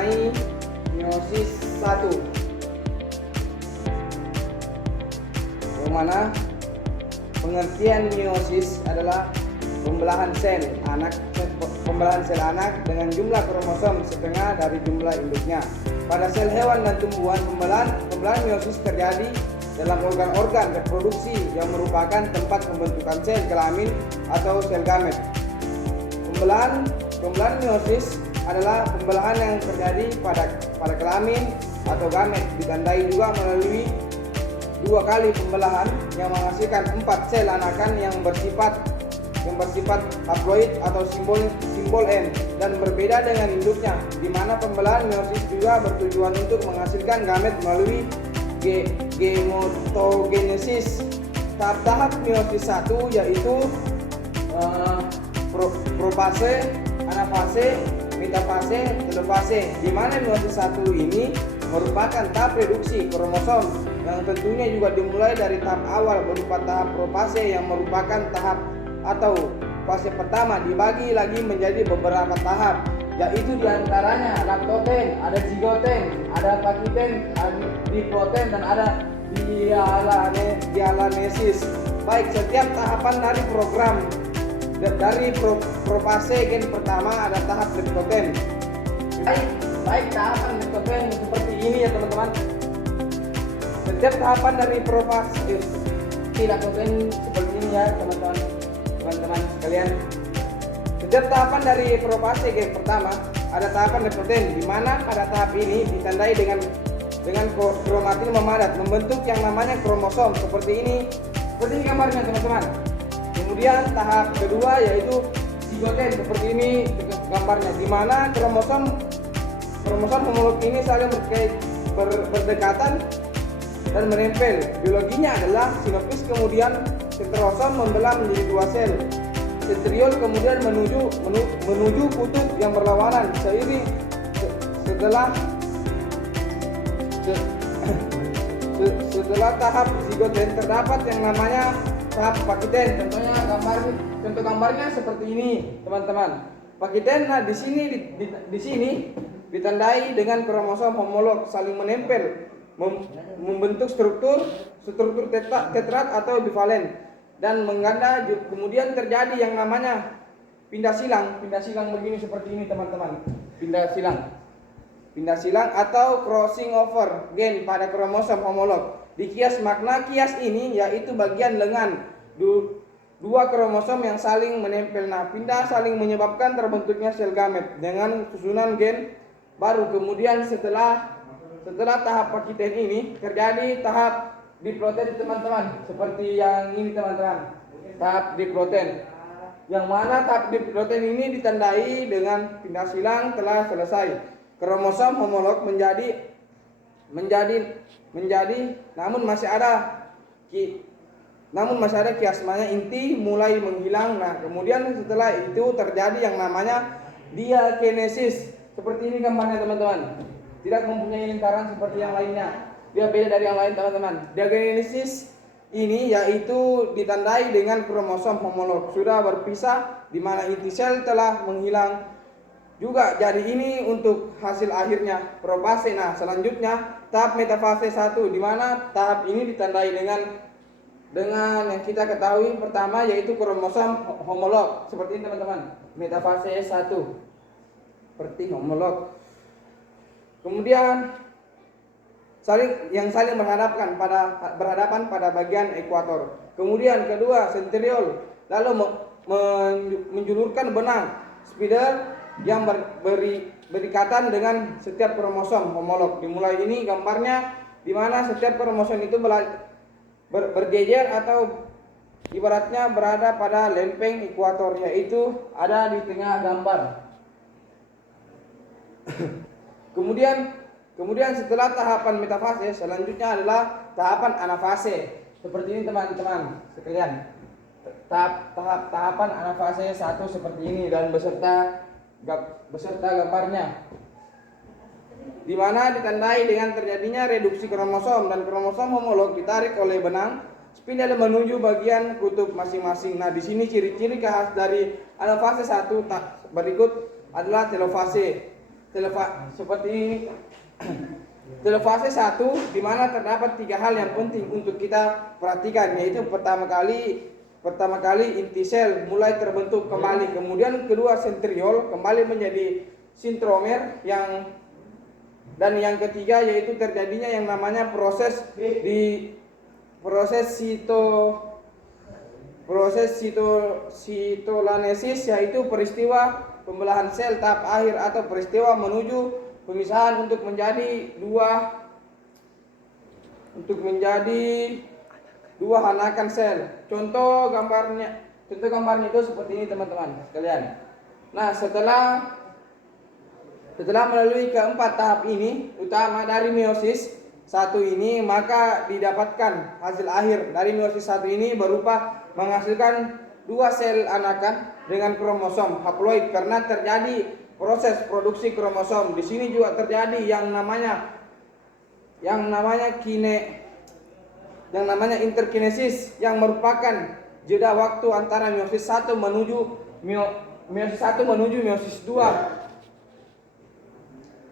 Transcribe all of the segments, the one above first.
mengenai meiosis 1, yang mana pengertian meiosis adalah pembelahan sel anak dengan jumlah kromosom setengah dari jumlah induknya. Pada sel hewan dan tumbuhan, pembelahan meiosis terjadi dalam organ-organ reproduksi yang merupakan tempat pembentukan sel kelamin atau sel gamet. Pembelahan meiosis adalah pembelahan yang terjadi pada kelamin atau gamet, ditandai juga melalui 2 kali pembelahan yang menghasilkan 4 sel anakan yang bersifat haploid atau simbol N dan berbeda dengan induknya, di mana pembelahan meiosis juga bertujuan untuk menghasilkan gamet melalui gametogénesis. Tahap meiosis 1 yaitu profase, anafase, metafase, telofase, di mana meiosis 1 ini merupakan tahap reduksi kromosom yang tentunya juga dimulai dari tahap awal berupa tahap profase yang merupakan tahap atau fase pertama, dibagi lagi menjadi beberapa tahap, yaitu diantaranya laktoten, ada zigoten, ada pakiten, ada diploten, dan ada dialanesis. Baik, setiap tahapan dari program dari profase gen pertama ada tahap laktoten. Baik tahapan laktoten seperti ini ya teman-teman. Setiap tahapan dari profase laktoten seperti ini ya teman-teman sekalian. Setiap tahapan dari profase gen pertama ada tahapan laktoten, di mana pada tahap ini ditandai dengan kromatin memadat membentuk yang namanya kromosom seperti ini gambarnya teman-teman. Kemudian tahap kedua yaitu zigoten, seperti ini gambarnya, di mana kromosom homolog ini saling berdekatan dan menempel. Biologinya adalah sinopsis, kemudian heterosom membelah menjadi 2 sel. Sentriol kemudian menuju kutub yang berlawanan seiring setelah tahap zigoten terdapat yang namanya tahap pakiten. Contoh gambarnya seperti ini teman-teman. Pakiten, nah di sini ditandai dengan kromosom homolog saling menempel membentuk struktur tetrat atau bivalen dan mengganda. Kemudian terjadi yang namanya pindah silang begini seperti ini teman-teman. Pindah silang atau crossing over gen pada kromosom homolog. Di kias, makna kias ini yaitu bagian lengan 2 kromosom yang saling menempel. Nah, pindah saling menyebabkan terbentuknya sel gamet dengan susunan gen baru. Kemudian setelah tahap pakiten ini terjadi tahap diploten teman-teman, seperti yang ini teman-teman. Tahap diploten, yang mana tahap diploten ini ditandai dengan pindah silang telah selesai. Kromosom homolog menjadi namun masih ada kiasmanya, inti mulai menghilang. Nah, kemudian setelah itu terjadi yang namanya diakinesis. Seperti ini gambarnya teman-teman. Tidak mempunyai lingkaran seperti yang lainnya. Dia beda dari yang lain teman-teman. Diakinesis ini yaitu ditandai dengan kromosom homolog sudah berpisah, di mana inti sel telah menghilang juga. Jadi ini untuk hasil akhirnya profase. Nah, selanjutnya tahap metafase 1, di mana tahap ini ditandai dengan yang kita ketahui pertama yaitu kromosom homolog. Seperti ini teman-teman. Metafase 1 seperti homolog. Kemudian saling berhadapan pada bagian ekuator. Kemudian kedua, sentriol lalu menjulurkan benang spider yang berikatan dengan setiap kromosom homolog. Dimulai ini gambarnya, di mana setiap kromosom itu berjejer atau ibaratnya berada pada lempeng ekuator, yaitu ada di tengah gambar. Kemudian setelah tahapan metafase, selanjutnya adalah tahapan anafase. Seperti ini teman-teman sekalian. Tahapan anafase 1 seperti ini dan beserta gambarnya, di mana ditandai dengan terjadinya reduksi kromosom dan kromosom homolog ditarik oleh benang spindle menuju bagian kutub masing-masing. Nah, di sini ciri-ciri khas dari anafase 1 berikut adalah telofase. seperti ini. Fase 1 di mana terdapat 3 hal yang penting untuk kita perhatikan, yaitu pertama kali inti sel mulai terbentuk kembali, kemudian kedua sentriol kembali menjadi sintromer, dan yang ketiga yaitu terjadinya yang namanya proses sitolanesis, yaitu peristiwa pembelahan sel tahap akhir atau peristiwa menuju pemisahan untuk menjadi dua anakan sel. Contoh gambarnya itu seperti ini teman-teman sekalian. Nah, setelah melalui keempat tahap ini utama dari meiosis 1 ini, maka didapatkan hasil akhir dari meiosis 1 ini berupa menghasilkan 2 sel anakan dengan kromosom haploid, karena terjadi proses produksi kromosom. Di sini juga terjadi yang namanya interkinesis, yang merupakan jeda waktu antara meiosis 1 menuju meiosis 2.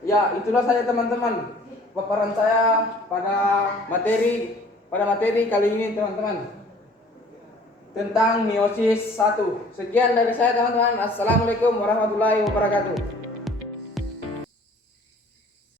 Ya, itulah saja teman-teman paparan saya pada materi kali ini teman-teman, tentang meiosis 1. Sekian dari saya teman-teman. Assalamualaikum warahmatullahi wabarakatuh.